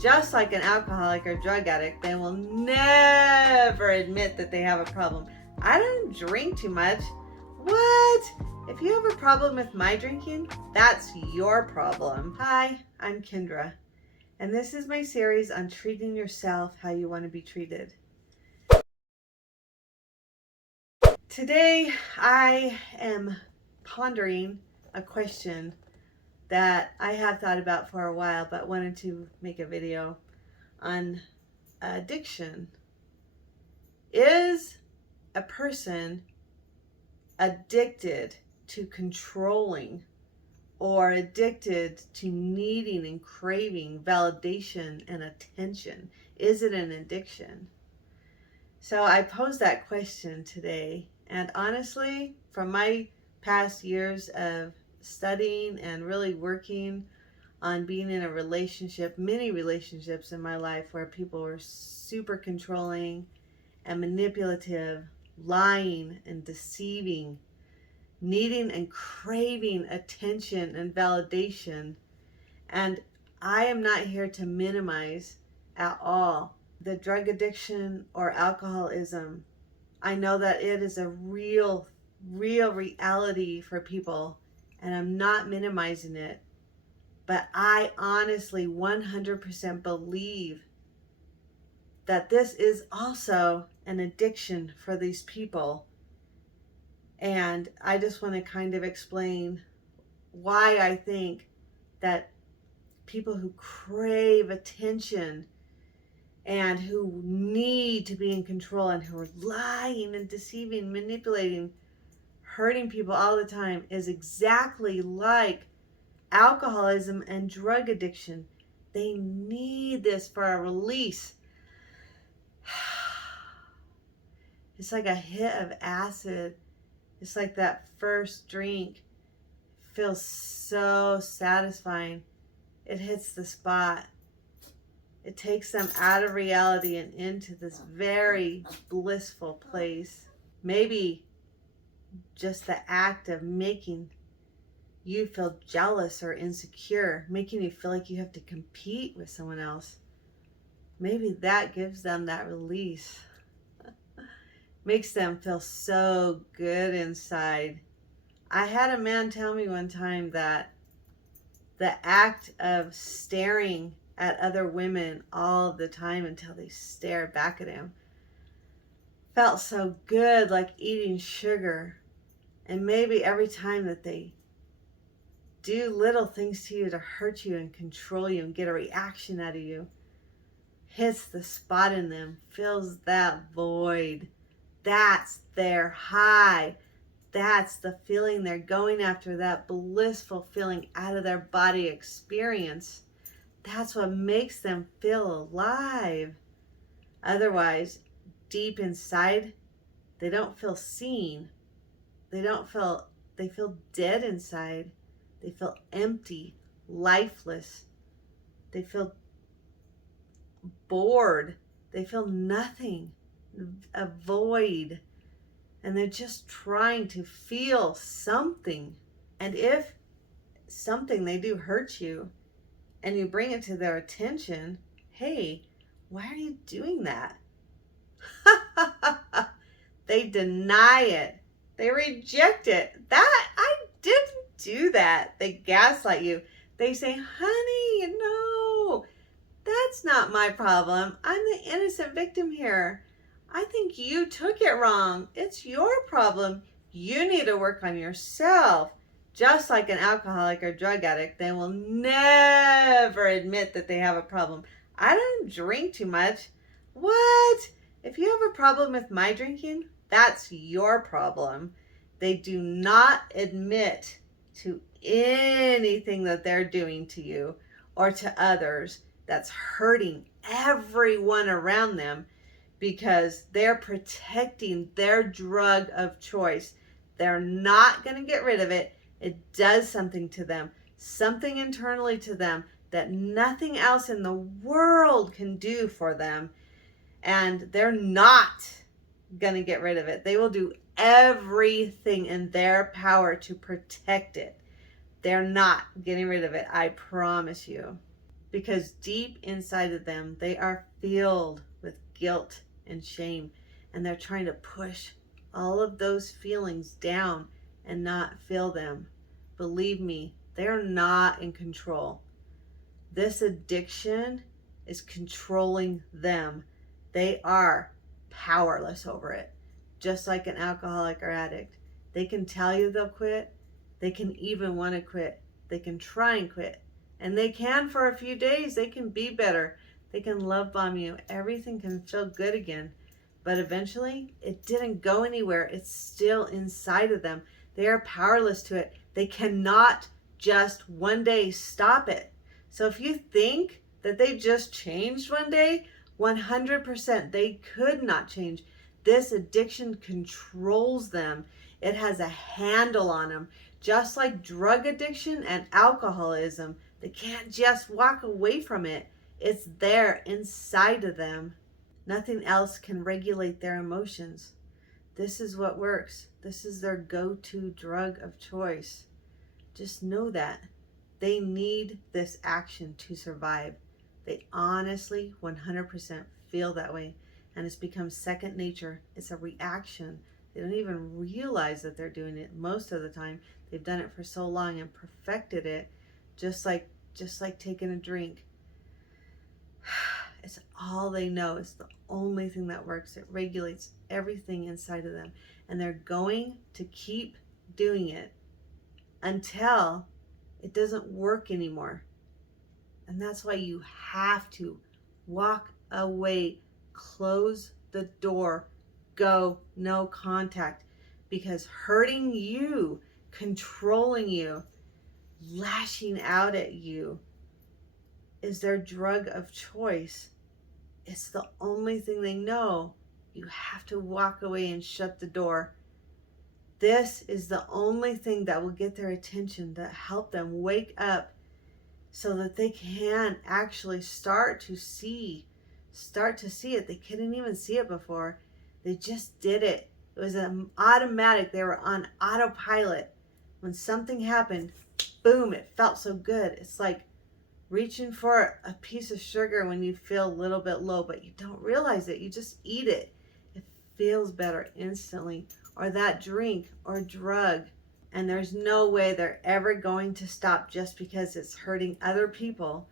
Just like an alcoholic or drug addict, they will never admit that they have a problem. I don't drink too much. What? If you have a problem with my drinking, that's your problem. Hi, I'm Kendra, and this is my series on treating yourself how you want to be treated. Today, I am pondering a question that I have thought about for a while, but wanted to make a video on addiction. Is a person addicted to controlling or addicted to needing and craving validation and attention? Is it an addiction? So I posed that question today, and honestly, from my past years of studying and really working on being in a relationship, many relationships in my life where people were super controlling and manipulative, lying and deceiving, needing and craving attention and validation. And I am not here to minimize at all the drug addiction or alcoholism. I know that it is a real reality for people, and I'm not minimizing it. But I honestly 100% believe that this is also an addiction for these people. And I just want to kind of explain why I think that people who crave attention and who need to be in control and who are lying and deceiving, manipulating, hurting people all the time is exactly like alcoholism and drug addiction. They need this for a release. It's like a hit of acid. It's like that first drink feels so satisfying. It hits the spot. It takes them out of reality and into this very blissful place. Maybe just the act of making you feel jealous or insecure, making you feel like you have to compete with someone else. Maybe that gives them that release. Makes them feel so good inside. I had a man tell me one time that the act of staring at other women all the time until they stared back at him felt so good, like eating sugar. And maybe every time that they do little things to you to hurt you and control you and get a reaction out of you, hits the spot in them, fills that void. That's their high. That's the feeling they're going after, that blissful feeling out of their body experience. That's what makes them feel alive. Otherwise, deep inside, they don't feel seen. They feel dead inside. They feel empty, lifeless. They feel bored. They feel nothing, a void. And they're just trying to feel something. And if something they do hurt you and you bring it to their attention, hey, why are you doing that? They deny it. They reject it. That I didn't do that. They gaslight you. They say, honey, no, that's not my problem. I'm the innocent victim here. I think you took it wrong. It's your problem. You need to work on yourself. Just like an alcoholic or drug addict, they will never admit that they have a problem. I don't drink too much. What? If you have a problem with my drinking, that's your problem. They do not admit to anything that they're doing to you or to others that's hurting everyone around them, because they're protecting their drug of choice. They're not going to get rid of it. It does something to them, something internally to them that nothing else in the world can do for them. And they're not going to get rid of it. They will do everything in their power to protect it. They're not getting rid of it, I promise you. because deep inside of them, they are filled with guilt and shame, and they're trying to push all of those feelings down and not feel them. Believe me, they're not in control. This addiction is controlling them. They are powerless over it, just like an alcoholic or addict. They can tell you they'll quit. They can even want to quit. They can try and quit. And they can for a few days. They can be better. They can love bomb you. Everything can feel good again. But eventually, it didn't go anywhere. It's still inside of them. They are powerless to it. They cannot just one day stop it. So if you think that they just changed one day, 100% they could not change. This addiction controls them. It has a handle on them. Just like drug addiction and alcoholism, they can't just walk away from it. It's there inside of them. Nothing else can regulate their emotions. This is what works. This is their go-to drug of choice. Just know that. They need this action to survive. They honestly 100% feel that way. And it's become second nature. It's a reaction. They don't even realize that they're doing it most of the time. They've done it for so long and perfected it, just like taking a drink. It's all they know. It's the only thing that works. It regulates everything inside of them. And they're going to keep doing it until it doesn't work anymore. And that's why you have to walk away, close the door, go, no contact. Because hurting you, controlling you, lashing out at you is their drug of choice. It's the only thing they know. You have to walk away and shut the door. This is the only thing that will get their attention, that help them wake up so that they can actually start to see it. They couldn't even see it before. They just did it. It was an automatic. They were on autopilot. When something happened, boom, it felt so good. It's like reaching for a piece of sugar when you feel a little bit low, but you don't realize it. You just eat it. It feels better instantly. Or that drink or drug. And there's no way they're ever going to stop just because it's hurting other people,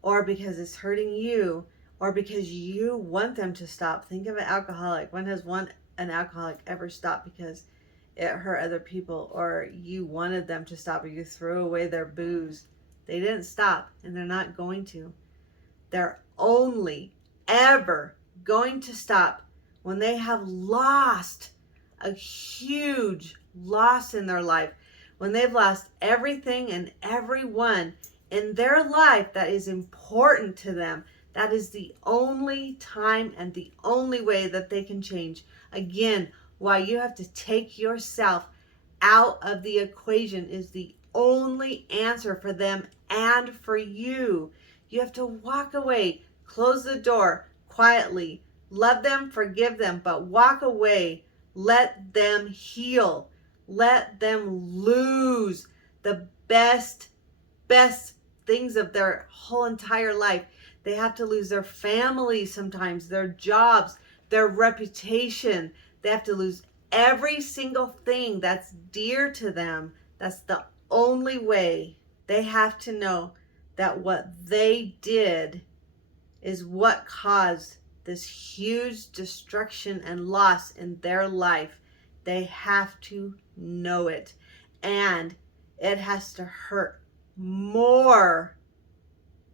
or because it's hurting you, or because you want them to stop. Think of an alcoholic. When has an alcoholic ever stopped because it hurt other people, or you wanted them to stop, or you threw away their booze? They didn't stop, and they're not going to. They're only ever going to stop when they have lost a huge loss in their life, when they've lost everything and everyone in their life that is important to them. That is the only time and the only way that they can change. Again, why you have to take yourself out of the equation is the only answer for them and for you. You have to walk away, close the door quietly, love them, forgive them, but walk away. Let them heal. Let them lose the best things of their whole entire life. They have to lose their family sometimes, their jobs, their reputation. They have to lose every single thing that's dear to them. That's the only way. They have to know that what they did is what caused this huge destruction and loss in their life. They have to know it. And it has to hurt more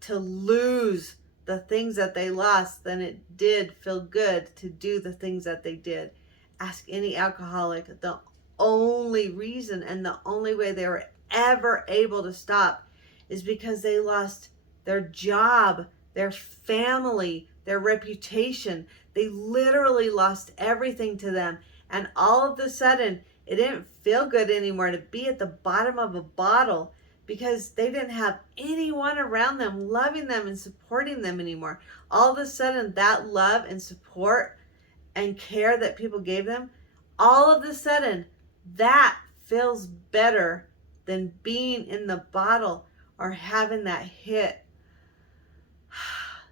to lose the things that they lost than it did feel good to do the things that they did. Ask any alcoholic. The only reason and the only way they were ever able to stop is because they lost their job, their family, their reputation. They literally lost everything to them. And all of a sudden, it didn't feel good anymore to be at the bottom of a bottle, because they didn't have anyone around them loving them and supporting them anymore. All of a sudden, that love and support and care that people gave them, all of a sudden, that feels better than being in the bottle or having that hit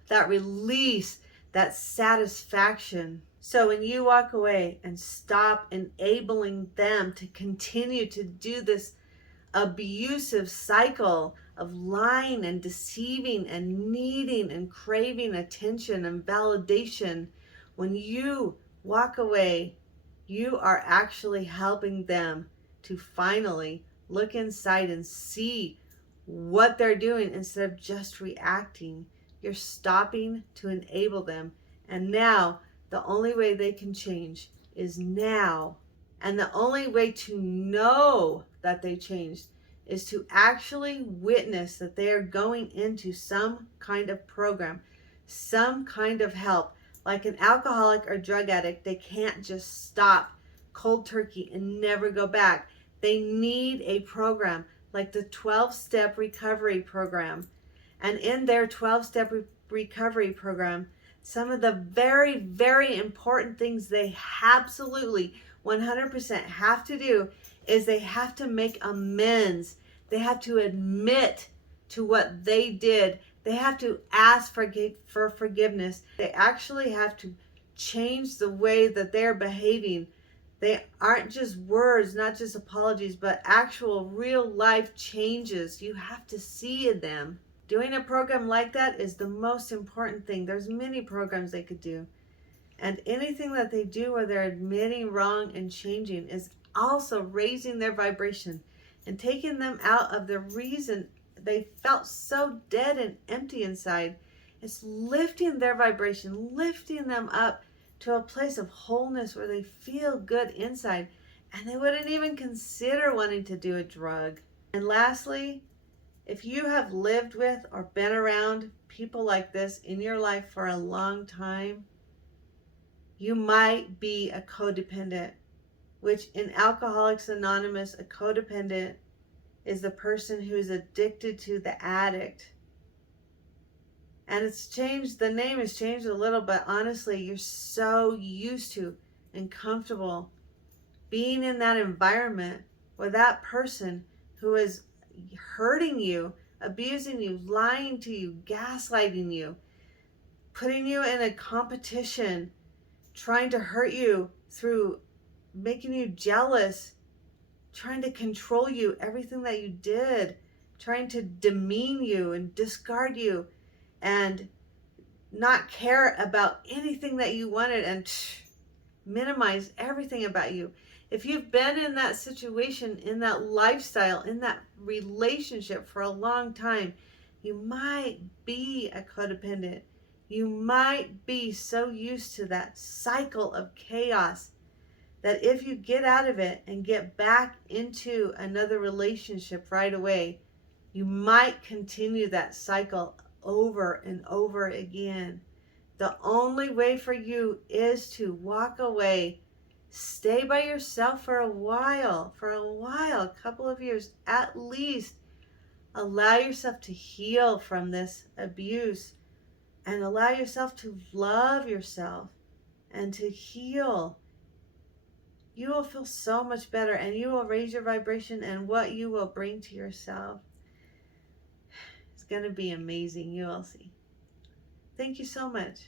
that release, that satisfaction. So when you walk away and stop enabling them to continue to do this abusive cycle of lying and deceiving and needing and craving attention and validation, when you walk away, you are actually helping them to finally look inside and see what they're doing instead of just reacting. You're stopping to enable them. And now the only way they can change is now. And the only way to know that they changed is to actually witness that they are going into some kind of program, some kind of help. Like an alcoholic or drug addict, they can't just stop cold turkey and never go back. They need a program like the 12-step recovery program. And in their 12-step recovery program, some of the very, very important things they absolutely 100% have to do is they have to make amends. They have to admit to what they did. They have to ask for forgiveness. They actually have to change the way that they're behaving. They aren't just words, not just apologies, but actual real life changes you have to see in them. Doing a program like that is the most important thing. There's many programs they could do. And anything that they do where they're admitting wrong and changing is also raising their vibration and taking them out of the reason they felt so dead and empty inside. It's lifting their vibration, lifting them up to a place of wholeness where they feel good inside, and they wouldn't even consider wanting to do a drug. And lastly, if you have lived with or been around people like this in your life for a long time, you might be a codependent, which in Alcoholics Anonymous, a codependent is the person who is addicted to the addict. And it's changed, the name has changed a little, but honestly, you're so used to and comfortable being in that environment with that person who is hurting you, abusing you, lying to you, gaslighting you, putting you in a competition, trying to hurt you through making you jealous, trying to control you, everything that you did, trying to demean you and discard you and not care about anything that you wanted and minimize everything about you. If you've been in that situation, in that lifestyle, in that relationship for a long time, you might be a codependent. You might be so used to that cycle of chaos that if you get out of it and get back into another relationship right away, you might continue that cycle over and over again. The only way for you is to walk away, stay by yourself for a while, a couple of years at least. Allow yourself to heal from this abuse and allow yourself to love yourself and to heal. You will feel so much better and you will raise your vibration, and what you will bring to yourself is going to be amazing. You will see. Thank you so much.